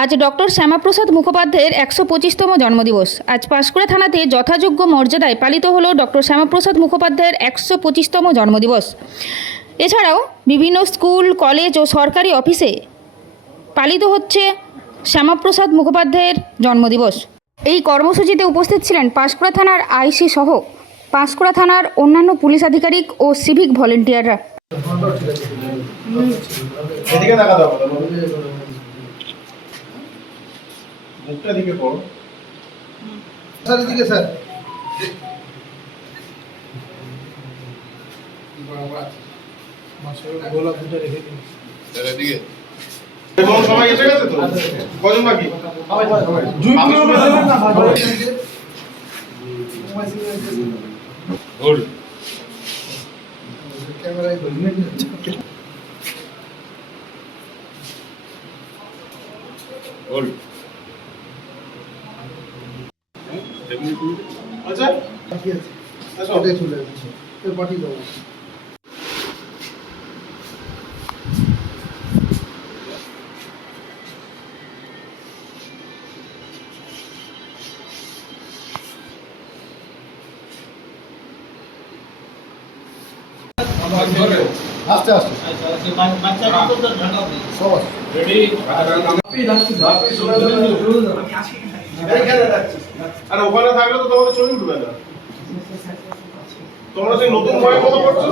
আজ ডক্টর শ্যামাপ্রসাদ মুখোপাধ্যায়ের ১২৫তম জন্মদিবস। আজ পাঁশকুড়া থানাতে যথাযোগ্য মর্যাদায় পালিত হলো ডক্টর শ্যামাপ্রসাদ মুখোপাধ্যায়ের ১২৫তম জন্মদিবস। এছাড়াও বিভিন্ন স্কুল, কলেজ ও সরকারি অফিসে পালিত হচ্ছে শ্যামাপ্রসাদ মুখোপাধ্যায়ের জন্মদিবস। এই কর্মসূচিতে উপস্থিত ছিলেন পাঁশকুড়া থানার আইসি সহ পাঁশকুড়া থানার অন্যান্য পুলিশ আধিকারিক ও সিভিক ভলেন্টিয়াররা। মুখটা দিকে পড়ো স্যার, এদিকে স্যার। গোলাপ দুটো রেখে দিন স্যার, এদিকে। কোন সময় এসে গেছে তো? কজন বাকি? হোল্ড ক্যামেরায় হোল্ড। আচ্ছা বাকি আছে, আচ্ছা ওটাই চলে যাচ্ছে তো পাঠিয়ে দাও। আস্তে আস্তে সব রেডি। আর ওখানে থাকলে তো তোমাদের ছবি উঠবে না। তোমরা সেই নতুন বই কত করছো?